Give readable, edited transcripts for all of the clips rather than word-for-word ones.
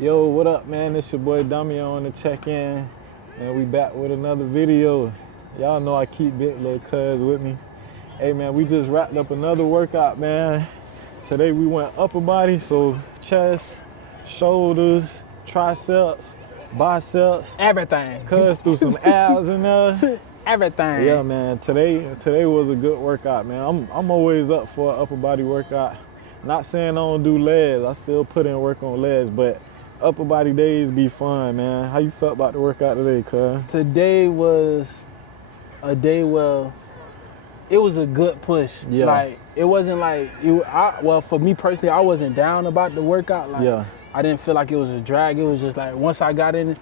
Yo, what up, man? It's your boy Damian on the check-in, and we back with another video. Y'all know I keep big little cuz with me. Hey, man, we just wrapped up another workout, man. Today we went upper body, so chest, shoulders, triceps, biceps, everything. Cuz threw some abs in there. Everything. Yeah, man. Today was a good workout, man. I'm always up for an upper body workout. Not saying I don't do legs. I still put in work on legs, but upper body days be fun, man. How you felt about the workout today, cuz? Today was a day where it was a good push. Yeah. Like it wasn't like well, for me personally, I wasn't down about the workout. Like Yeah. I didn't feel like it was a drag. It was just like once I got in it,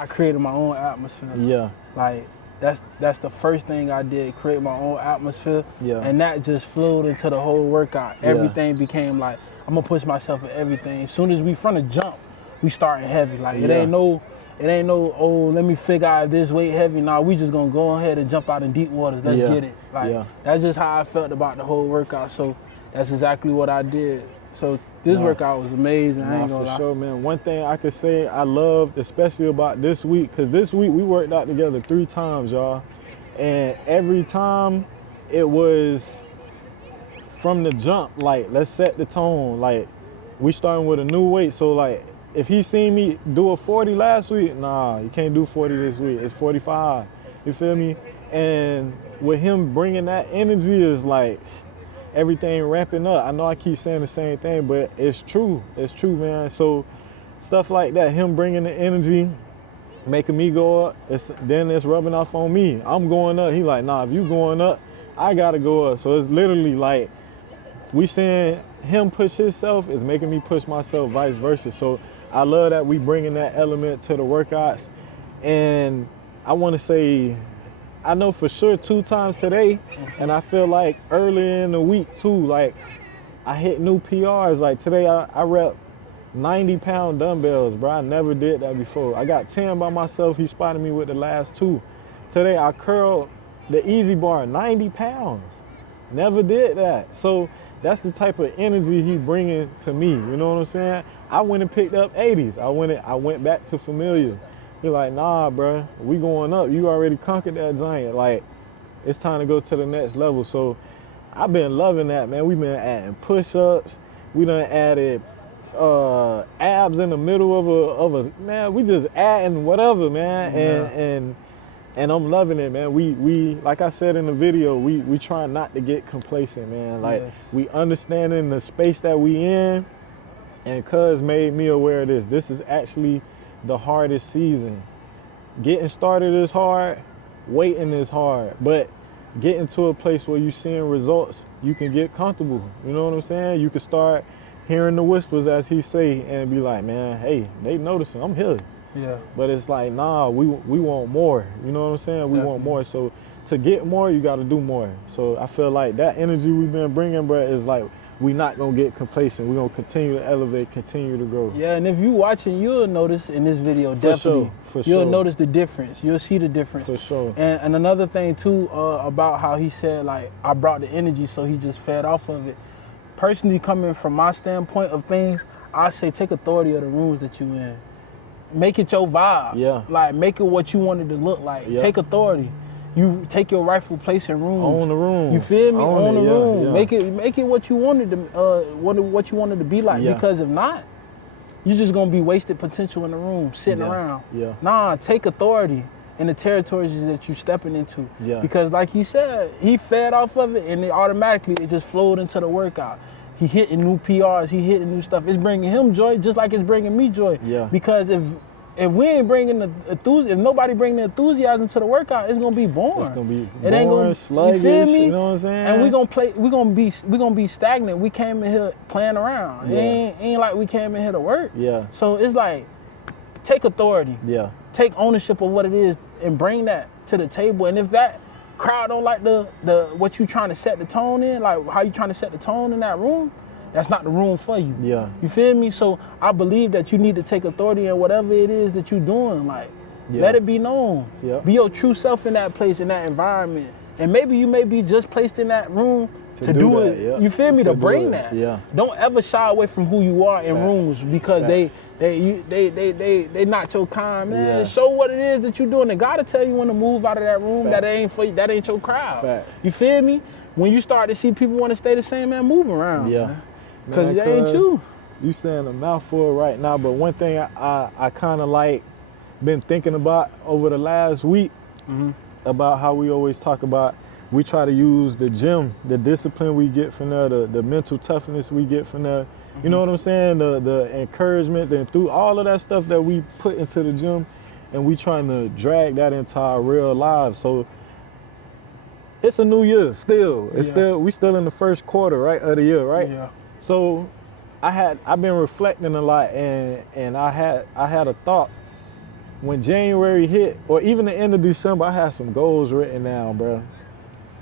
I created my own atmosphere. Yeah. Like that's the first thing I did, create my own atmosphere. Yeah. And that just flowed into the whole workout. Yeah. Everything became like, I'm gonna push myself at everything. As soon as we from the jump, we starting heavy. Like it ain't no, oh, let me figure out if this weight heavy. Nah, we just gonna go ahead and jump out in deep waters. Let's get it. Like that's just how I felt about the whole workout. So that's exactly what I did. So this workout was amazing. I ain't gonna lie. For sure, man. One thing I could say I loved, especially about this week, because this week we worked out together 3 times, y'all. And every time it was from the jump, like, let's set the tone. Like, we starting with a new weight. So, like, if he seen me do a 40 last week, nah, you can't do 40 this week. It's 45. You feel me? And with him bringing that energy is like, everything ramping up. I know I keep saying the same thing, but it's true. It's true, man. So stuff like that, him bringing the energy, making me go up, then it's rubbing off on me. I'm going up. He like, nah, if you going up, I gotta go up. So it's literally like we saying him push himself is making me push myself, vice versa. So I love that we bringing that element to the workouts. And I want to say, I know for sure 2 times today, and I feel like earlier in the week too, like I hit new PRs. Like today I rep 90-pound dumbbells, bro. I never did that before. I got 10 by myself. He spotted me with the last 2. Today I curled the easy bar, 90 pounds. Never did that. So that's the type of energy he bringing to me. You know what I'm saying? I went and picked up 80s. I went back to familiar. He like, nah, bro, we going up. You already conquered that giant. Like, it's time to go to the next level. So I've been loving that, man. We've been adding push-ups. We done added abs in the middle of a man. We just adding whatever, man. And I'm loving it, man. We like I said in the video, we trying not to get complacent, man. Like we understanding the space that we in, and cuz made me aware of this. This is actually the hardest season. Getting started is hard, waiting is hard, but getting to a place where you're seeing results, you can get comfortable. You know what I'm saying? You can start hearing the whispers, as he say, and be like, man, hey, they noticing, I'm here. Yeah. But it's like, nah, we want more. You know what I'm saying? We want more. So to get more, you got to do more. So I feel like that energy we've been bringing, bro, is like, we not gonna get complacent. We're gonna continue to elevate, continue to grow. Yeah, and if you watching, you'll notice in this video, definitely. For You'll sure. notice the difference. You'll see the difference. For sure. And another thing too, about how he said, like, I brought the energy, so he just fed off of it. Personally, coming from my standpoint of things, I say take authority of the rooms that you in. Make it your vibe. Yeah. Like, make it what you want it to look like. Yeah. Take authority. You take your rightful place in rooms. Own the room. You feel me? Own the room. Yeah. Make it what you wanted to what you wanted to be like. Yeah. Because if not, you're just gonna be wasted potential in the room, sitting around. Yeah. Nah, take authority in the territories that you're stepping into. Yeah. Because like he said, he fed off of it, and it just flowed into the workout. He hitting new PRs, he hitting new stuff. It's bringing him joy, just like it's bringing me joy. Yeah. Because if we ain't bringing if nobody bring the enthusiasm to the workout, it's gonna be boring. It's gonna be it ain't boring, gonna, sluggish, you feel me? You know what I'm saying? And we gonna be stagnant. We came in here playing around. Yeah. It ain't like we came in here to work. Yeah. So it's like, take authority. Yeah. Take ownership of what it is and bring that to the table. And if that crowd don't like the what you trying to set the tone in, like how you trying to set the tone in that room, that's not the room for you. Yeah. You feel me? So I believe that you need to take authority in whatever it is that you're doing. Like, let it be known. Yeah. Be your true self in that place, in that environment. And maybe you may be just placed in that room to do it. Yeah. You feel me? To bring that. Yeah. Don't ever shy away from who you are in rooms because they They not your kind, man. Yeah. Show what it is that you're doing. And God will tell you when to move out of that room. Fact. That ain't for you. That ain't your crowd. Fact. You feel me? When you start to see people want to stay the same, man, move around. Yeah. Because it ain't you. You saying a mouthful right now, but one thing I kind of like been thinking about over the last week about how we always talk about we try to use the gym, the discipline we get from there, the mental toughness we get from there. You know what I'm saying? The encouragement, through all of that stuff that we put into the gym, and we trying to drag that into our real lives. So it's a new year still. We still in the first quarter, right, of the year, right? Yeah. So I've been reflecting a lot, and I had a thought when January hit, or even the end of December. I had some goals written down, bro.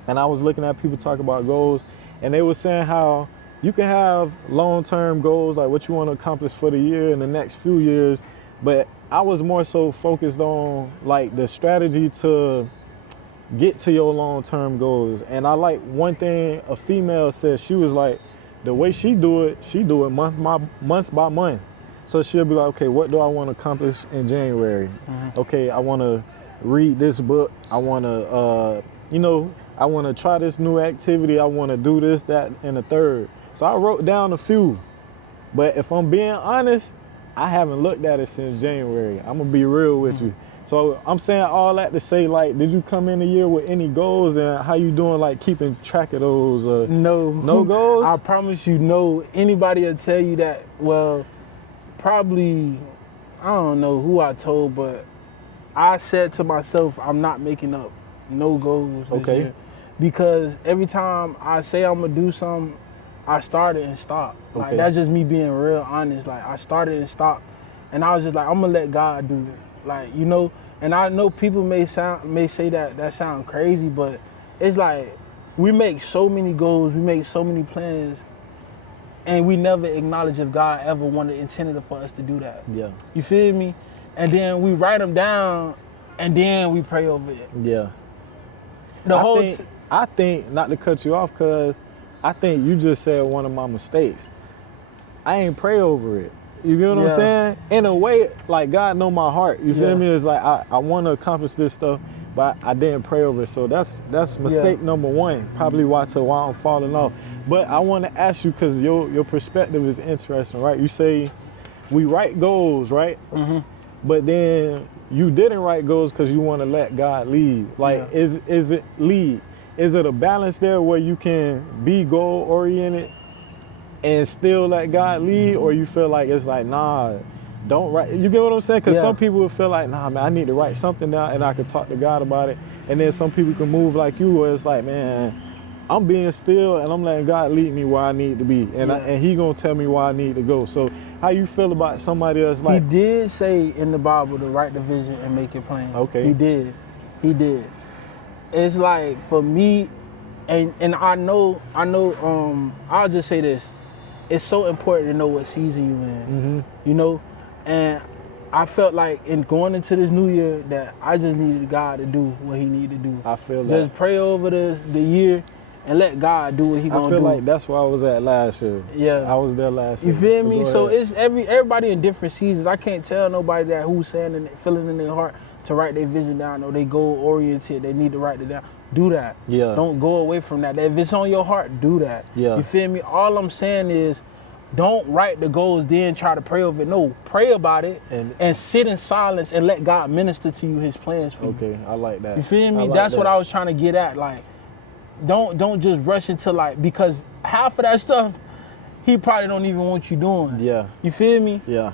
And I was looking at people talk about goals, and they were saying how you can have long-term goals, like what you want to accomplish for the year and the next few years, but I was more so focused on like the strategy to get to your long-term goals. And I like one thing a female said. She was like, the way she do it month by month. So she'll be like, okay, what do I want to accomplish in January? Okay, I want to read this book. I want to, I want to try this new activity. I want to do this, that, and the third. So I wrote down a few, but if I'm being honest, I haven't looked at it since January. I'm gonna be real with you. So I'm saying all that to say, like, did you come in the year with any goals, and how you doing, like, keeping track of those? No goals? I promise you, no. Anybody will tell you that. Well, probably, I don't know who I told, but I said to myself, I'm not making up no goals this year. Because every time I say I'm gonna do something, I started and stopped. Like, that's just me being real honest. Like, I started and stopped, and I was just like, I'm gonna let God do it. Like, you know, and I know people may say that sound crazy, but it's like we make so many goals, we make so many plans, and we never acknowledge if God ever intended for us to do that. Yeah. You feel me? And then we write them down, and then we pray over it. Yeah. I think, not to cut you off, because I think you just said one of my mistakes. I ain't pray over it. You get what I'm saying? In a way, like, God know my heart. You feel me? It's like I want to accomplish this stuff, but I didn't pray over it. So that's mistake number one. Probably why I'm falling off. But I want to ask you, because your perspective is interesting, right? You say we write goals, right? But then you didn't write goals because you want to let God lead. Like, is it lead? Is it a balance there where you can be goal oriented and still let God lead, or you feel like it's like, nah, don't write? You get what I'm saying? Because some people will feel like, nah, man, I need to write something down and I can talk to God about it. And then some people can move like you, where it's like, man, I'm being still and I'm letting God lead me where I need to be, and He gonna tell me where I need to go. So how you feel about somebody that's like? He did say in the Bible to write the vision and make it plain. Okay. He did. It's like, for me, and I know. I'll just say this: it's so important to know what season you're in. You know, and I felt like in going into this new year that I just needed God to do what He needed to do. I feel that. Just pray over the year and let God do what He gonna do. I feel like that's where I was at last year. Yeah. I was there last year. You feel me? So it's everybody in different seasons. I can't tell nobody that who's saying and feeling in their heart to write their vision down, or they goal oriented, they need to write it down. Do that. Yeah. Don't go away from that. If it's on your heart, do that. Yeah. You feel me? All I'm saying is, don't write the goals, then try to pray over it. No, pray about it and sit in silence and let God minister to you His plans for you. Okay, I like that. You feel me? That's what I was trying to get at. Like, don't just rush into, like, because half of that stuff He probably don't even want you doing. Yeah. You feel me? Yeah.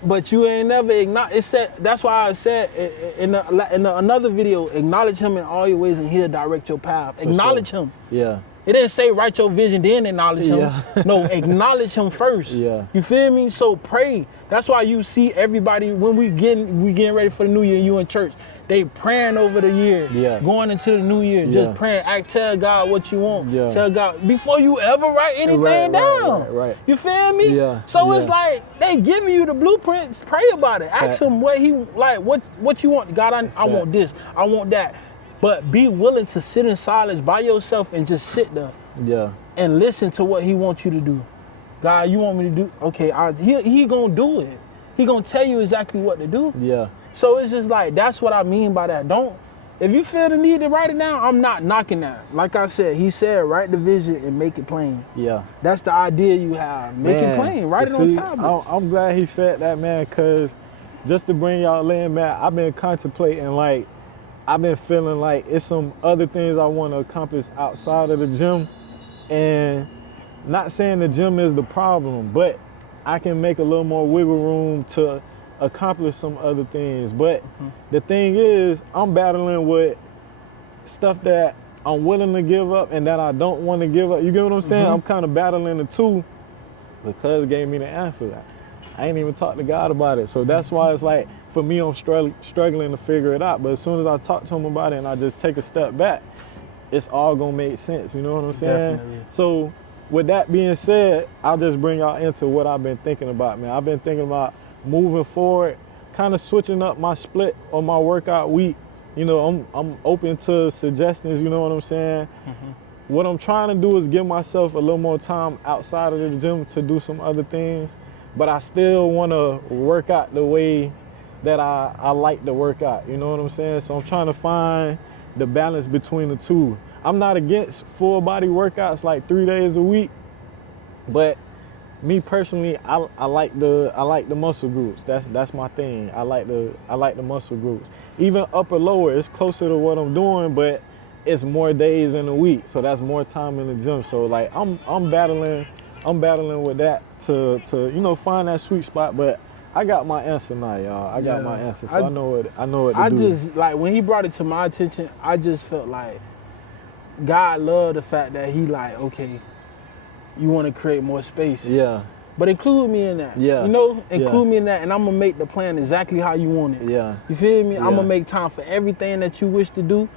But you ain't never acknowledge. It said, that's why I said in another video, acknowledge Him in all your ways and He'll direct your path. Acknowledge Him. Yeah. It didn't say write your vision then acknowledge Him. Yeah. No, acknowledge Him first. Yeah. You feel me? So pray. That's why you see everybody when we getting ready for the new year. You in church, they praying over the year. Yeah. Going into the new year, just praying. Tell God what you want. Yeah. Tell God before you ever write anything down. Right. You feel me? Yeah. So it's like they giving you the blueprints. Pray about it. Ask Him what He like. What you want? God, I want this. I want that. But be willing to sit in silence by yourself and just sit there. Yeah. And listen to what He wants you to do. God, you want me to do? Okay, He gonna do it. he gonna tell you exactly what to do. Yeah. So it's just like, that's what I mean by that. If you feel the need to write it down, I'm not knocking that. Like I said, he said, write the vision and make it plain. Yeah. That's the idea you have. Make it plain. Write it on tablets. I'm glad he said that, man, because just to bring y'all in, man, I've been contemplating, like, I've been feeling like it's some other things I want to accomplish outside of the gym. And not saying the gym is the problem, but I can make a little more wiggle room to accomplish some other things. But the thing is, I'm battling with stuff that I'm willing to give up and that I don't want to give up. You get what I'm saying? I'm kind of battling the two because it gave me the answer. I ain't even talked to God about it. So that's why it's like, for me, I'm struggling to figure it out. But as soon as I talk to him about it and I just take a step back, it's all gonna make sense. You know what I'm saying? Definitely. So with that being said, I'll just bring y'all into what I've been thinking about, man. I've been thinking about moving forward, kind of switching up my split on my workout week. You know, I'm open to suggestions, you know what I'm saying? What I'm trying to do is give myself a little more time outside of the gym to do some other things, but I still want to work out the way that I like to work out, you know what I'm saying? So I'm trying to find the balance between the two. I'm not against full body workouts like 3 days a week, but me personally, I like the muscle groups. That's my thing. I like the muscle groups. Even upper lower, it's closer to what I'm doing, but it's more days in a week, so that's more time in the gym. So like I'm battling with that to you know, find that sweet spot. But I got my answer now, y'all. I got my answer, so I know what to do. Just like, when he brought it to my attention, I just felt like God loved the fact that he like, okay, you want to create more space. Yeah. But include me in that. Yeah. You know, include me in that, and I'm going to make the plan exactly how you want it. Yeah. You feel me? Yeah. I'm going to make time for everything that you wish to do.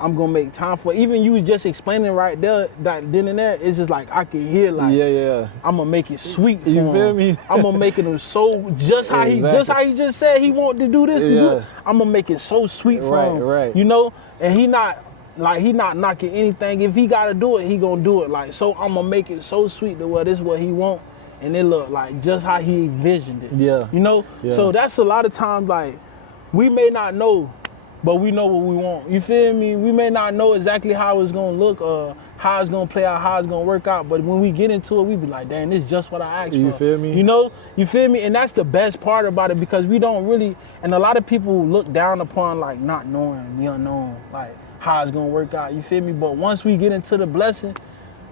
I'm going to make time for, even you just explaining right there, that then and there, it's just like, I can hear like, I'm going to make it sweet for you feel him. me? I'm going to make it so, just how he just said he wanted to do this, I'm going to make it so sweet for him. Right. You know? And he not knocking anything. If he gotta do it, he gonna do it. Like, so I'm gonna make it so sweet to where this is what he want, and it look like just how he envisioned it. Yeah. You know? Yeah. So that's a lot of times, like, we may not know, but we know what we want. You feel me? We may not know exactly how it's gonna look or how it's gonna play out, how it's gonna work out, but when we get into it, we be like, damn, this is just what I asked for. You feel me? You know? You feel me? And that's the best part about it, because we don't really, and a lot of people look down upon like not knowing the unknown, like how it's gonna work out, you feel me? But once we get into the blessing,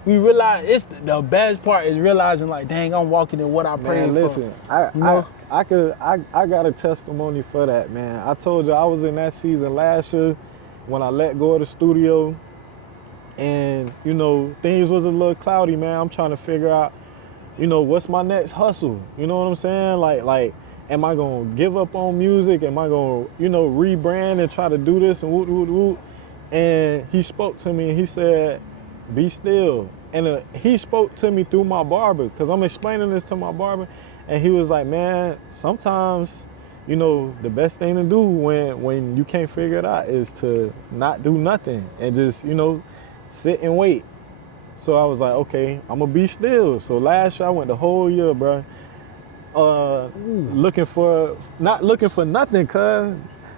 we realize it's the best part is realizing like, dang, I'm walking in what I prayed for. Listen, I got a testimony for that, man. I told you I was in that season last year when I let go of the studio, and you know, things was a little cloudy, man. I'm trying to figure out, you know, what's my next hustle? You know what I'm saying? Like, am I gonna give up on music? Am I gonna, you know, rebrand and try to do this and whoop, whoop, whoop? And he spoke to me and he said, be still. And he spoke to me through my barber, because I'm explaining this to my barber, and he was like, man, sometimes, you know, the best thing to do when you can't figure it out is to not do nothing and just, you know, sit and wait. So I was like, okay, I'm gonna be still. So last year I went the whole year, bro, not looking for nothing, cuz.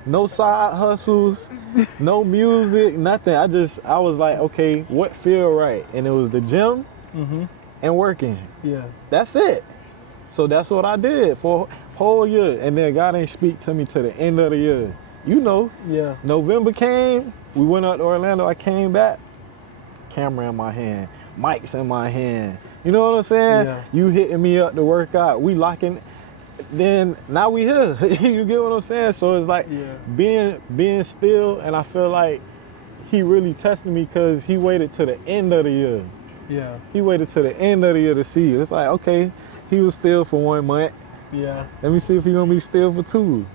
No side hustles, no music, nothing. I was like, okay, what feel right? And it was the gym and working. Yeah. That's it. So that's what I did for a whole year. And then God ain't speak to me to the end of the year. You know, November came, we went out to Orlando, I came back, camera in my hand, mics in my hand. You know what I'm saying? Yeah. You hitting me up to work out, we locking. Then now we here. You get what I'm saying? So it's like being still, and I feel like he really tested me because he waited to the end of the year. Yeah. He waited to the end of the year to see it. It's like, okay, he was still for 1 month. Yeah. Let me see if he gonna be still for 2.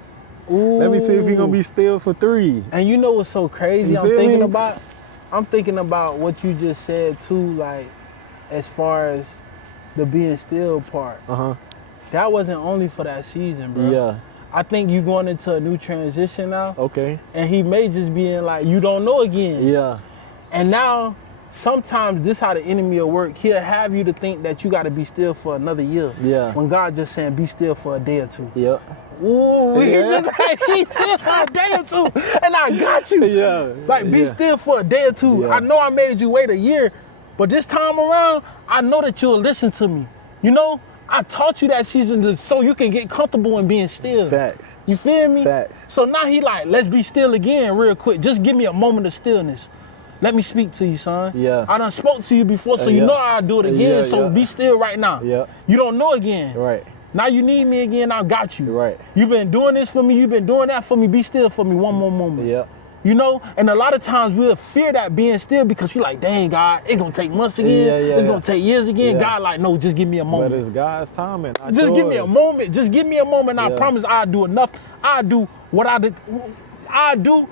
Ooh. Let me see if he gonna be still for 3. And you know what's so crazy? I'm thinking about what you just said too, like as far as the being still part. That wasn't only for that season, bro. Yeah. I think you going into a new transition now. Okay. And he may just be in like, you don't know again. Yeah. And now sometimes this how the enemy will work. He'll have you to think that you got to be still for another year. Yeah. When God just saying be still for a day or two. Yep. Ooh, he Yeah. just like, he still for a day or two, and I got you. Yeah. Like, be still for a day or two. Yeah. I know I made you wait a year, but this time around, I know that you'll listen to me. You know, I taught you that season so you can get comfortable in being still. Facts. You feel me? Facts. So now he like, let's be still again real quick. Just give me a moment of stillness. Let me speak to you, son. Yeah. I done spoke to you before, so you yeah. know I'll do it again. Yeah, so yeah. be still right now. Yeah. You don't know again. Right. Now you need me again, I got you. Right. You've been doing this for me, you've been doing that for me, be still for me one more moment. Yep. You know, and a lot of times we'll fear that being still because you're like, dang, God, it's gonna take months again, it's gonna take years again. Yeah. God like, no, just give me a moment. But it's God's timing. Just give me a moment. Just give me a moment. I Yeah. promise I'll do enough. I'll do what I do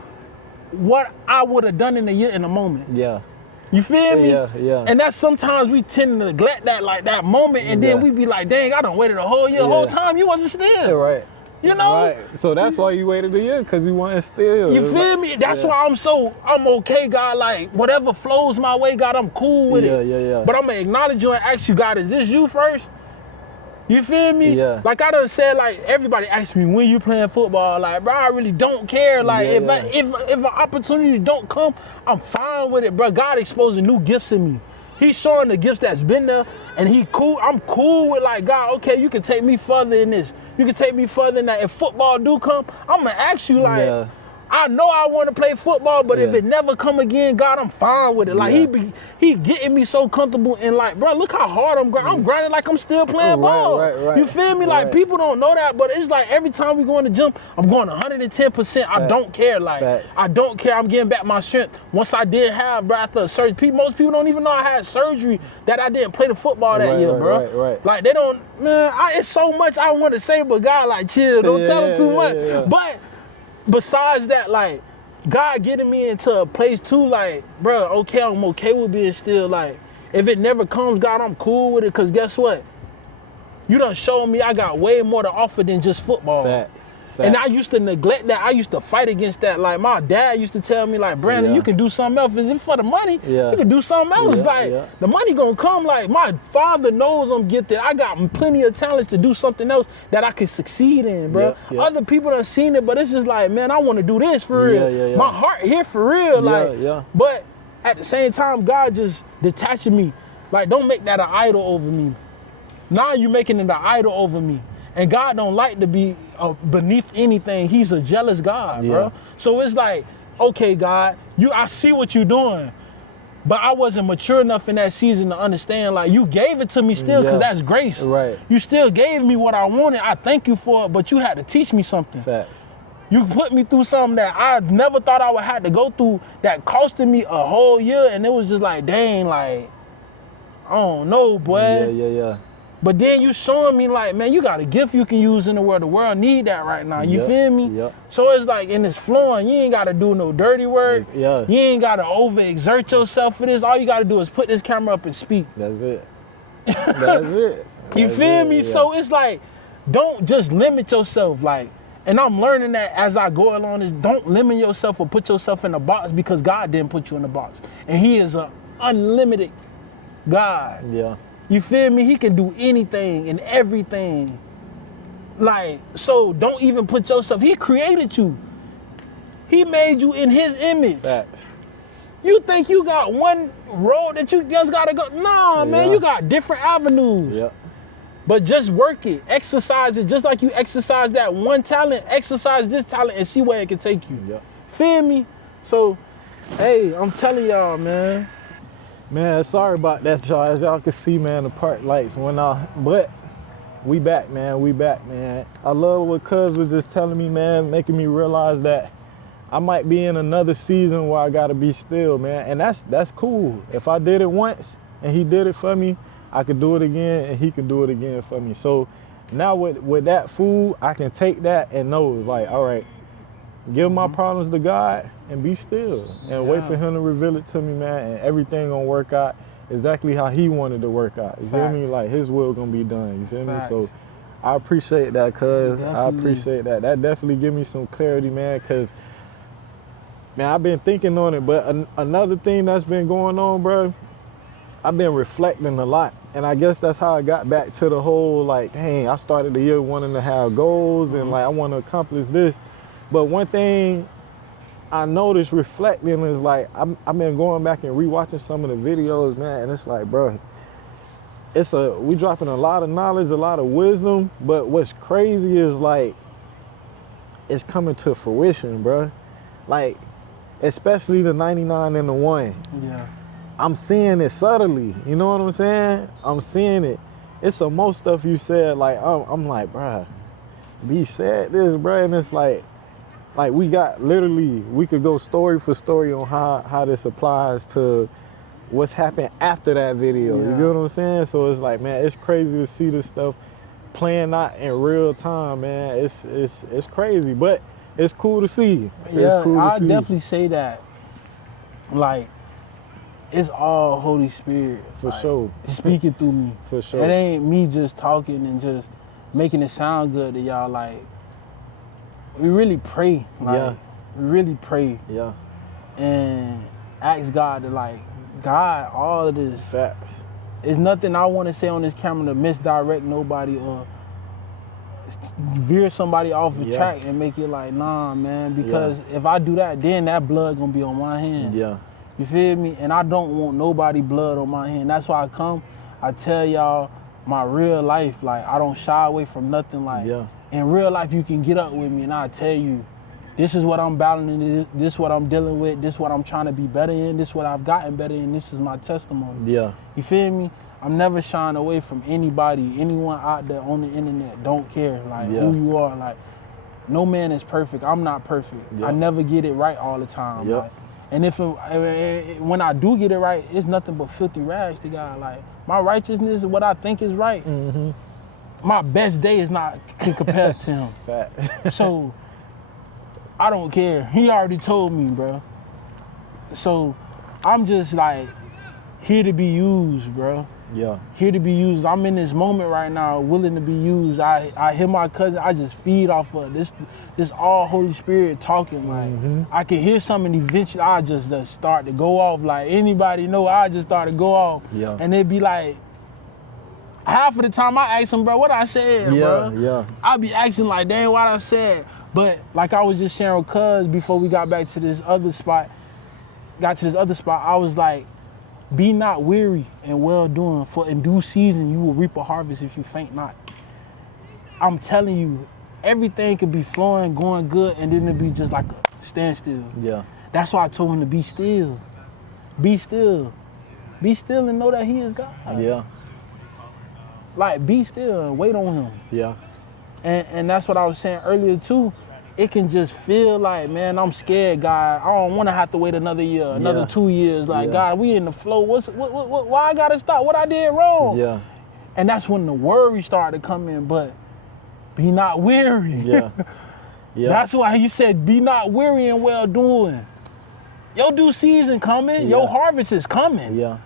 what I would have done in a year in a moment. Yeah. You feel me? Yeah, yeah. And that's sometimes we tend to neglect that, like that moment, and then Yeah. we be like, dang, I done waited a whole year, the whole time you wasn't still. Right. You know? Right. So that's why you waited a year, because you weren't still. You feel me? That's why I'm okay, God. Like, whatever flows my way, God, I'm cool with it. Yeah. But I'm going to acknowledge you and ask you, God, is this you first? You feel me? Yeah. Like I done said, like, everybody asks me, when you playing football? Like, bro, I really don't care. Like, if an opportunity don't come, I'm fine with it, bro. God exposing new gifts in me. He's showing the gifts that's been there, and I'm cool with, like, God, okay, you can take me further in this. You can take me further in that. If football do come, I'm going to ask you, like, I know I want to play football, but if it never come again, God, I'm fine with it. Like, he getting me so comfortable, and like, bro, look how hard I'm grinding. I'm grinding like I'm still playing ball. Right. You feel me? Like, people don't know that, but it's like every time we go in the gym, I'm going 110%. I don't care. Like, I don't care. I'm getting back my strength. Once I did have, bro, after surgery, most people don't even know I had surgery that I didn't play the football that year, bro. Right. Like, they don't, man, it's so much I want to say, but God, like, chill. Don't tell them too much. But besides that, like, God getting me into a place too, like, bro, okay, I'm okay with being still. Like, if it never comes, God, I'm cool with it, because guess what? You done showed me I got way more to offer than just football. Facts. And I used to neglect that. I used to fight against that. Like, my dad used to tell me, like, Brandon, you can do something else. Is it for the money? You can do something else. The money gonna come. Like, my father knows I'm gifted. I got plenty of talents to do something else that I can succeed in, bro. Other people done seen it, but it's just like, man, I want to do this for real. My heart here for real. But at the same time, God just detaching me. Like, don't make that an idol over me. Now you making it an idol over me. And God don't like to be beneath anything. He's a jealous God, bro. So it's like, okay, God, I see what you're doing, but I wasn't mature enough in that season to understand, like, you gave it to me still, because that's grace. Right. You still gave me what I wanted. I thank you for it, but you had to teach me something. Facts. You put me through something that I never thought I would have to go through, that costed me a whole year, and it was just like, dang, like, I don't know, boy. Yeah. But then you showing me, like, man, you got a gift you can use in the world. The world need that right now. You feel me? So it's like, and it's flowing. You ain't got to do no dirty work. You ain't got to overexert yourself for this. All you got to do is put this camera up and speak. That's it. That's it. You feel me? So it's like, don't just limit yourself. Like, and I'm learning that as I go along this, don't limit yourself or put yourself in a box, because God didn't put you in a box. And he is an unlimited God. You feel me? He can do anything and everything. Like, so don't even put yourself, he created you. He made you in his image. Facts. You think you got one road that you just gotta go? Nah, man, you got different avenues. But just work it, exercise it, just like you exercise that one talent, exercise this talent and see where it can take you. Feel me? So, hey, I'm telling y'all, man. Man, sorry about that, y'all. As y'all can see, man, the park lights went off. But we back, man. We back, man. I love what Cuz was just telling me, man, making me realize that I might be in another season where I gotta be still, man. And that's cool. If I did it once and he did it for me, I could do it again and he could do it again for me. So now with that food, I can take that and know it's like, all right, give my problems to God and be still and wait for him to reveal it to me, man, and everything gonna work out exactly how he wanted to work out. You feel me? Like, his will gonna be done. You feel me? So I appreciate that, cuz. I appreciate that. That definitely give me some clarity, man, cuz Man, I've been thinking on it, but another thing that's been going on, bro, I've been reflecting a lot. And I guess that's how I got back to the whole, like, dang, I started the year wanting to have goals and, like, I want to accomplish this. But one thing I noticed reflecting is, like, I've been going back and rewatching some of the videos, man, and it's like, bro, we dropping a lot of knowledge, a lot of wisdom, but what's crazy is, like, it's coming to fruition, bro. Like, especially the 99 and the 1. Yeah. I'm seeing it subtly, you know what I'm saying? I'm seeing it. It's some more stuff you said, like, I'm like, bruh, B said this, bruh, and it's like we got literally, we could go story for story on how this applies to what's happened after that video, you know what I'm saying? So it's like, man, it's crazy to see this stuff playing out in real time, man. It's crazy, but it's cool to see. Yeah, cool I definitely say that. Like, it's all Holy Spirit. For like, sure. Speaking through me. For sure. It ain't me just talking and just making it sound good to y'all. Like, we really pray. Like, we really pray. Yeah. And ask God to, like, God, all of this. Facts. It's nothing I want to say on this camera to misdirect nobody or veer somebody off the track and make it like, nah, man. Because if I do that, then that blood gonna be on my hands. Yeah. You feel me? And I don't want nobody blood on my hand. That's why I tell y'all my real life, like, I don't shy away from nothing. Like, in real life, you can get up with me and I'll tell you, this is what I'm battling, this is what I'm dealing with, this is what I'm trying to be better in, this is what I've gotten better in, this is my testimony. Yeah. You feel me? I'm never shying away from anybody, anyone out there on the internet, don't care, like, who you are. Like, no man is perfect. I'm not perfect. I never get it right all the time. Like, and when I do get it right, it's nothing but filthy rags to God. Like, my righteousness is what I think is right. Mm-hmm. My best day is not compared to him. Fact. So, I don't care. He already told me, bro. So, I'm just like, here to be used, bro. Yeah. Here to be used. I'm in this moment right now, willing to be used. I hear my cousin, I just feed off of this all Holy Spirit talking. Like, I can hear something, eventually I just start to go off. Like, anybody know, I just start to go off. Yeah. And they'd be like, half of the time I ask them, bro, what I said, bro? Yeah. I'll be asking like, dang, what I said. But like I was just sharing with cuz before we got back to this other spot, I was like, be not weary and well doing, for in due season you will reap a harvest if you faint not. I'm telling you, everything could be flowing, going good, and then it'd be just like a standstill. Yeah. That's why I told him to be still. Be still. Be still and know that he is God. Yeah. Like, be still and wait on him. Yeah. And that's what I was saying earlier too. It can just feel like, man, I'm scared, God. I don't want to have to wait another year, another 2 years. Like, God, we in the flow. Why I gotta stop? What I did wrong? Yeah. And that's when the worry started to come in. But be not weary. Yeah. Yeah. That's why he said, be not weary and well doing. Your due season coming. Yeah. Your harvest is coming. Yeah.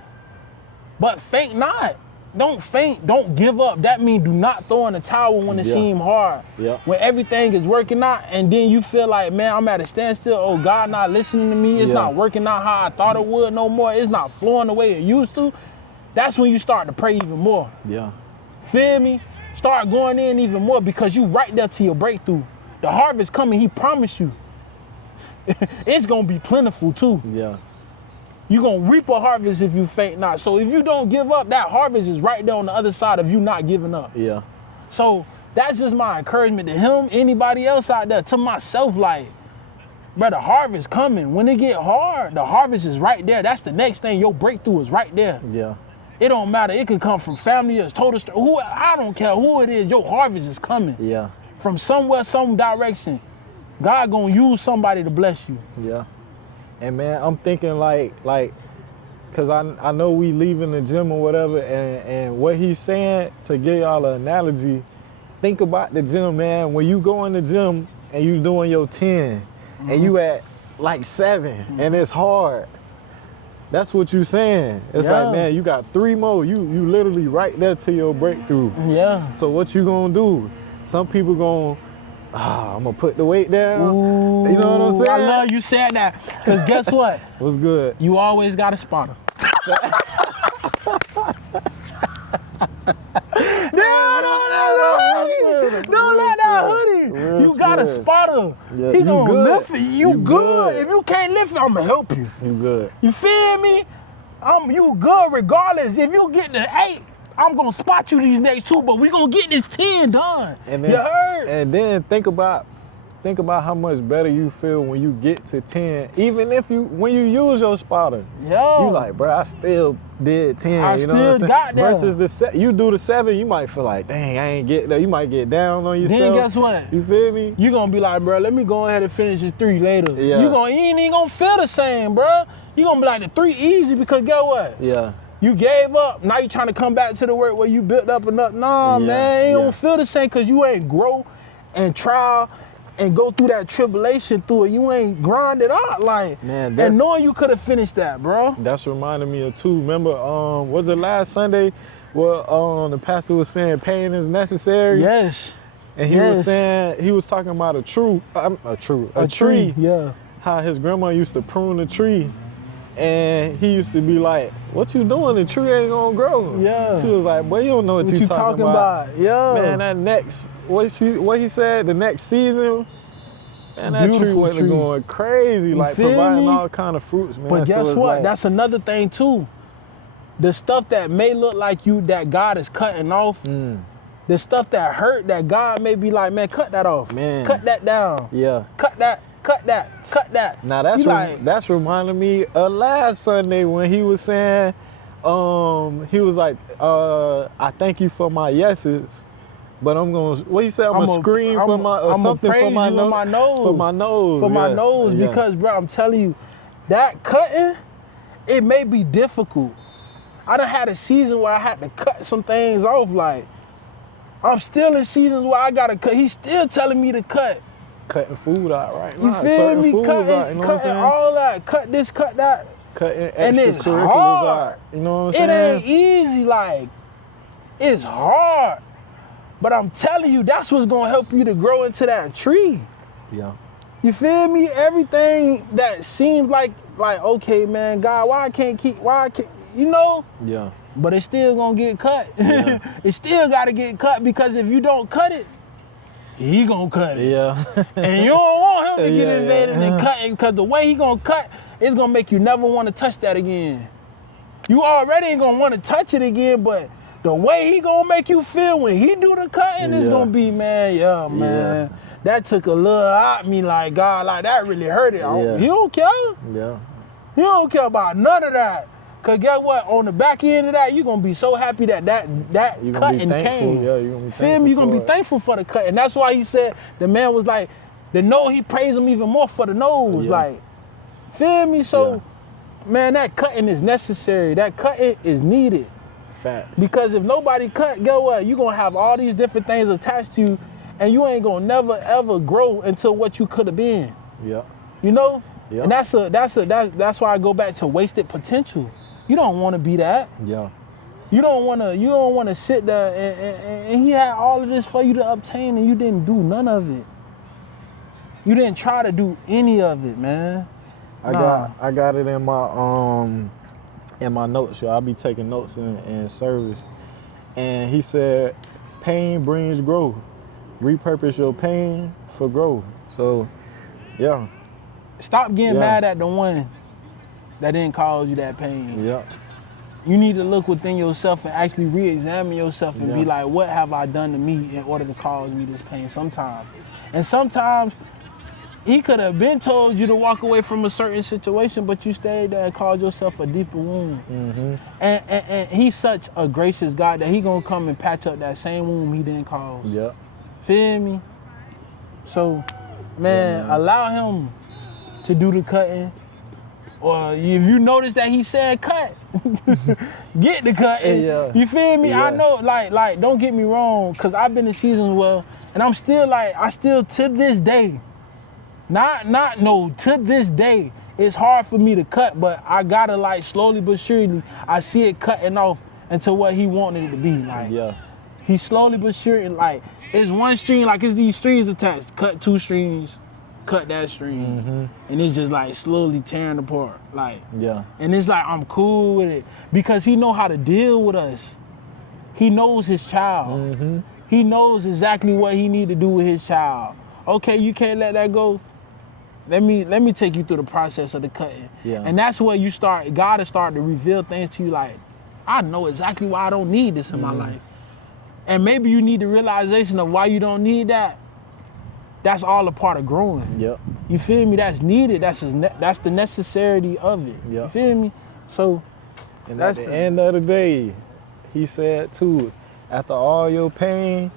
But faint not. Don't faint, don't give up. That means do not throw in the towel when it seems hard. Yeah. When everything is working out and then you feel like, man, I'm at a standstill. Oh, God not listening to me. It's not working out how I thought it would no more. It's not flowing the way it used to. That's when you start to pray even more. Yeah. Feel me? Start going in even more because you right there to your breakthrough. The harvest coming, he promised you. It's going to be plentiful too. Yeah. You're going to reap a harvest if you faint not. So if you don't give up, that harvest is right there on the other side of you not giving up. Yeah. So that's just my encouragement to him, anybody else out there, to myself, like, bro, the harvest coming. When it get hard, the harvest is right there. That's the next thing. Your breakthrough is right there. Yeah. It don't matter. It could come from family or total who, I don't care who it is. Your harvest is coming. Yeah. From somewhere, some direction. God gonna use somebody to bless you. Yeah. And man, I'm thinking like, cause I know we leaving the gym or whatever, and what he's saying, to give y'all an analogy, think about the gym, man. When you go in the gym and you doing your 10, and you at like 7, and it's hard. That's what you saying. It's like, man, you got 3 more. You literally right there to your breakthrough. Yeah. So what you gonna do? Some people gonna I'm gonna put the weight down. Ooh, You know what I'm saying? I love you saying that. Because guess what? What's good? You always got a spotter. Don't let that hoodie. You got a spotter. Yeah, He you gonna good. lift it. You good. If you can't lift it, I'm gonna help you. You good. You feel me? You good regardless. If you get the 8, I'm gonna spot you these next 2, but we gonna get this 10 done. And then, you heard? And then think about how much better you feel when you get to 10. Even if when you use your spotter. Yo. You like, bro, I still did 10. I you know what I'm still saying? got there. Versus you do the 7, you might feel like, dang, I ain't get there. You might get down on yourself. Then guess what? You feel me? You gonna be like, bro, let me go ahead and finish this 3 later. Yeah. You ain't even gonna feel the same, bro. You gonna be like, the 3 easy, because guess what? Yeah. You gave up. Now you trying to come back to the work where you built up enough. Nah, Yeah, man, you yeah. don't feel the same because you ain't grow and trial and go through that tribulation through it. You ain't grinded out, like, Man, and knowing you could have finished that, bro. That's reminding me of too. Remember, was it last Sunday where the pastor was saying pain is necessary? Yes. And he was saying, he was talking about a tree. Yeah. How his grandma used to prune the tree. And he used to be like, what you doing? The tree ain't gonna grow. Yeah. She was like, boy, you don't know what you talking about. Yeah. Man, that next, what he said, the next season, man, that tree Beautiful went tree. going crazy, You like feel providing me? all kind of fruits, man. But guess So it's what? like, That's another thing too. The stuff that may look like that God is cutting off, the stuff that hurt, that God may be like, man, cut that off. Man. Cut that down. yeah. Cut that. Now that's reminding me of last Sunday when he was saying, he was like, I thank you for my yeses, but I'm gonna, what he said, I'm gonna scream for my, or something for my nose. For my nose. For my nose, because bro, I'm telling you, that cutting, it may be difficult. I done had a season where I had to cut some things off, like, I'm still in seasons where I gotta cut. He's still telling me to cut. Cutting food out right You now. feel Certain me? foods Cutting, out, you know what I'm cutting saying? all that. Cut this, cut that. Cutting And it's extracurriculars hard. out. You know what It I'm saying? ain't easy, like, it's hard. But I'm telling you, that's what's gonna help you to grow into that tree. Yeah. You feel me? Everything that seems like, okay, man, God, why I can't, you know? Yeah. But it's still gonna get cut. Yeah. It still gotta get cut, because if you don't cut it, he gonna cut it. Yeah. And you don't want him to get Yeah, invaded and cut it, because the way he gonna cut, it's gonna make you never want to touch that again. You already ain't gonna want to touch it again, but the way he gonna make you feel when he do the cutting is gonna be, man, man. That took a little out me, like, God, like, that really hurt it. Yeah. He don't care. Yeah. He don't care about none of that. Cause guess what? On the back end of that, you're gonna be so happy that You gonna cutting be thankful. came. Yeah, you gonna be Feel me? You're gonna be thankful for the cut. And that's why he said, the man was like, the nose, he praised him even more for the nose. Yeah. Like, feel me? So, man, that cutting is necessary. That cutting is needed. Facts. Because if nobody cut, guess what? You're gonna have all these different things attached to you, and you ain't gonna never ever grow into what you could have been. Yeah. You know? Yeah. And that's why I go back to wasted potential. You don't want to be that. Yeah. You don't want to sit there and he had all of this for you to obtain, and you didn't do none of it. You didn't try to do any of it, man. I got it in my notes, yo. I'll be taking notes in service. And he said, pain brings growth. Repurpose your pain for growth. So, yeah. Stop getting mad at the one that didn't cause you that pain. Yeah. You need to look within yourself and actually re-examine yourself and be like, what have I done to me in order to cause me this pain sometimes? And sometimes he could have been told you to walk away from a certain situation, but you stayed there and caused yourself a deeper wound. Mm-hmm. And he's such a gracious God that he gonna come and patch up that same wound he didn't cause. Yeah. Feel me? So, man, allow him to do the cutting. Or if you notice that he said cut, get the cutting. Yeah. You feel me? Yeah. I know, like, don't get me wrong, because I've been in seasons where, and I'm still like, to this day, to this day, it's hard for me to cut, but I gotta, like, slowly but surely, I see it cutting off into what he wanted it to be. Like, he slowly but surely, like, it's one string, like it's these strings attached. Cut 2 strings, cut that string, and it's just like slowly tearing apart. Like, Yeah. and it's like I'm cool with it because he know how to deal with us. He knows his child. He knows exactly what he need to do with his child. Okay, you can't let that go. Let me take you through the process of the cutting. Yeah. And that's where you start. God is starting to reveal things to you. Like, I know exactly why I don't need this in my life. And maybe you need the realization of why you don't need that. That's all a part of growing. Yep. You feel me? That's needed. That's the necessity of it. Yep. You feel me? So, And that's at the end of the day, he said too, after all your pain,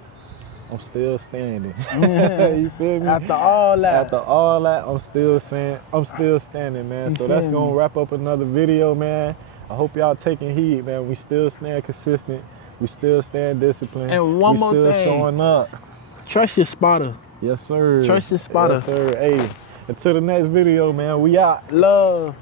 I'm still standing. You feel me? After all that. After all that, I'm still standing, man. You So that's feel gonna me? wrap up another video, man. I hope y'all taking heed, man. We still staying consistent. We still staying disciplined. And one we more still thing. showing up. Trust your spotter. Yes, sir. Trust your spotter. Yes, sir. Hey, until the next video, man. We out. Love.